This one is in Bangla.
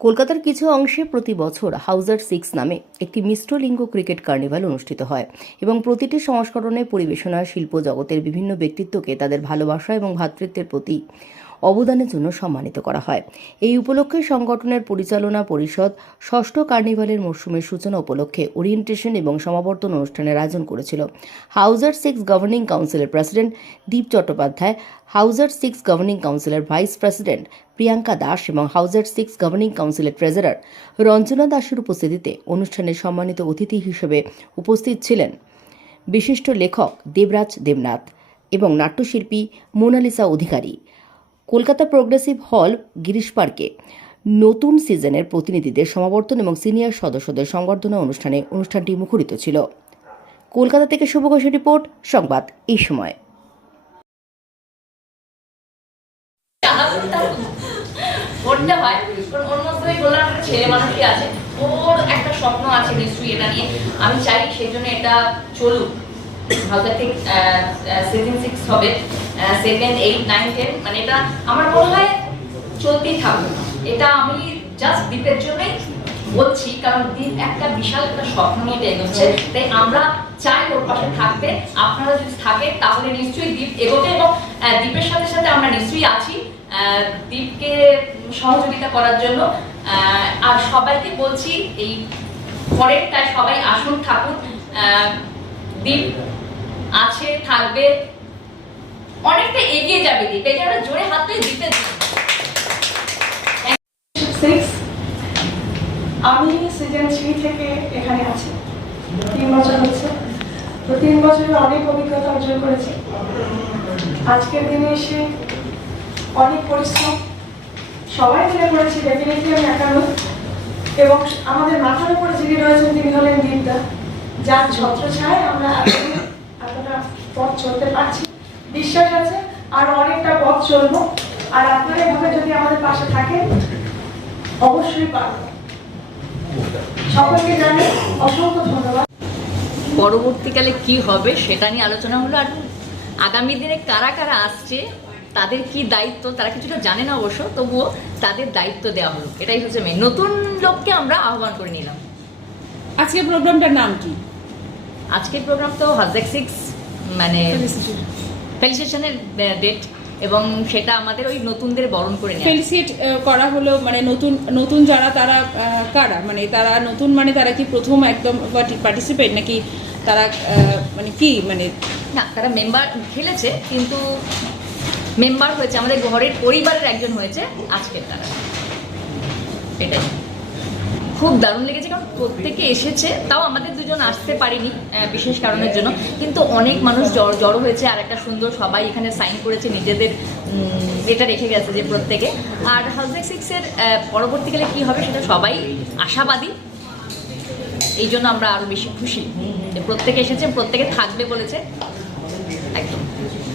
কলকাতার কিছু অংশে প্রতি বছর হাউজার সিক্স নামে একটি মিশ্র লিঙ্গ ক্রিকেট কার্নিভাল অনুষ্ঠিত হয় এবং প্রতিটি সংস্করণে পরিবেশনা শিল্প জগতের বিভিন্ন ব্যক্তিত্বকে তাদের ভালোবাসা এবং ভ্রাতৃত্বের প্রতি অবদানের জন্য সম্মানিত করা হয়। এই উপলক্ষে সংগঠনের পরিচালনা পরিষদ ষষ্ঠ কার্নিভালের মরশুমের সূচনা উপলক্ষে ওরিয়েন্টেশন এবং সমাবর্তন অনুষ্ঠানের আয়োজন করেছিল। হাউজার সিক্স গভর্নিং কাউন্সিলের প্রেসিডেন্ট দীপ চট্টোপাধ্যায়, হাউজার সিক্স গভর্নিং কাউন্সিলের ভাইস প্রেসিডেন্ট প্রিয়াঙ্কা দাস এবং হাউজার সিক্স গভর্নিং কাউন্সিলের ট্রেজারার রঞ্জনা দাসের উপস্থিতিতে অনুষ্ঠানে সম্মানিত অতিথি হিসেবে উপস্থিত ছিলেন বিশিষ্ট লেখক দেবরাজ দেবনাথ এবং নাট্যশিল্পী মোনালিসা অধিকারী। কলকাতা প্রোগ্রেসিভ হল গিরিশ পার্কে নতুন সিজনের প্রতিনিধিদের সমাবর্তন এবং সিনিয়র সদস্যদের সংবর্ধনা অনুষ্ঠানে অনুষ্ঠানটি মুখরিত ছিল। কলকাতা থেকে শুভ ঘোষের রিপোর্ট, সংবাদ এই সময়। আমি চাই সেই জন্য এটা চলুক। এইট নাইন টেন মানে বলছি, কারণ দ্বীপ একটা বিশাল একটা স্বপ্ন নিয়ে এগোচ্ছে তাই আমরা চাই ওর পাশে থাকতে। আপনারা যদি থাকেন, তাহলে নিশ্চয়ই দ্বীপ এগোতে এবং দ্বীপের সাথে সাথে আমরা নিশ্চয়ই আছি দ্বীপকে সহযোগিতা করার জন্য। আর সবাইকে বলছি, এই পরের তাই সবাই আসুন, থাকুন। দ্বীপ আছে, থাকবে, অনেকটা এগিয়ে যাবে দ্বীপ এই জন্য জোরে হাত দ্বীপে আমি সিজন থ্রি থেকে এখানে আছি। তিন বছর হচ্ছে। তো তিন বছরে অনেক অভিজ্ঞতা অর্জন করেছি। আজকের দিনে এসে অনেক পরিশ্রম সবাই মিলে করেছি ডেফিনেটলি আমি একা এবং আমাদের মাথার উপরে যিনি রয়েছেন, তিনি হলেন দীপদা। যার ছত্র ছায় আমরা পথ চলতে পারছি। বিশ্বাস আছে আর অনেকটা পথ চলবো। আর আপনারা এভাবে যদি আমাদের পাশে থাকেন অবশ্যই পারব। সকলকে জানাই অসংখ্য ধন্যবাদ। পরবর্তীকালে কি হবে সেটা নিয়ে আলোচনা হলো আর আগামী দিনে কারা কারা আসছে তাদের কি দায়িত্ব তারা কিছুটা জানে না অবশ্য তবুও তাদের দায়িত্ব দেওয়া হলো। এটাই হচ্ছে মেন নতুন লোককে আমরা আহ্বান করে নিলাম। আজকের প্রোগ্রামটার নাম কি? আজকের প্রোগ্রাম তো হাজেক সিক্স মানে ফেলিসিয়েশনের ডেট এবং সেটা আমাদের ওই নতুনদের বরণ করে নেওয়া ফেলিসিয়েট করা হলো মানে নতুন নতুন যারা তারা কারা? মানে তারা নতুন মানে তারা কি প্রথম একদম পার্টিসিপেট নাকি তারা মানে কি মানে? না তারা মেম্বার খেলেছে কিন্তু মেম্বার হয়েছে আমাদের ঘরের পরিবারের একজন হয়েছে আজকের তারা। এটাই। খুব দারুণ লেগেছে, কারণ প্রত্যেকে এসেছে, তাও আমাদের দুজন আসতে পারিনি বিশেষ কারণের জন্য। কিন্তু অনেক মানুষ জড় হয়েছে, আর একটা সুন্দর সবাই এখানে সাইন করেছে নিজেদের এটা রেখে গেছে যে প্রত্যেকে। আর হাউজেক সিক্সের পরবর্তীকালে কি হবে সেটা সবাই আশাবাদী। এই জন্য আমরা আরও বেশি খুশি। প্রত্যেকে এসেছে, প্রত্যেকে থাকবে বলেছে।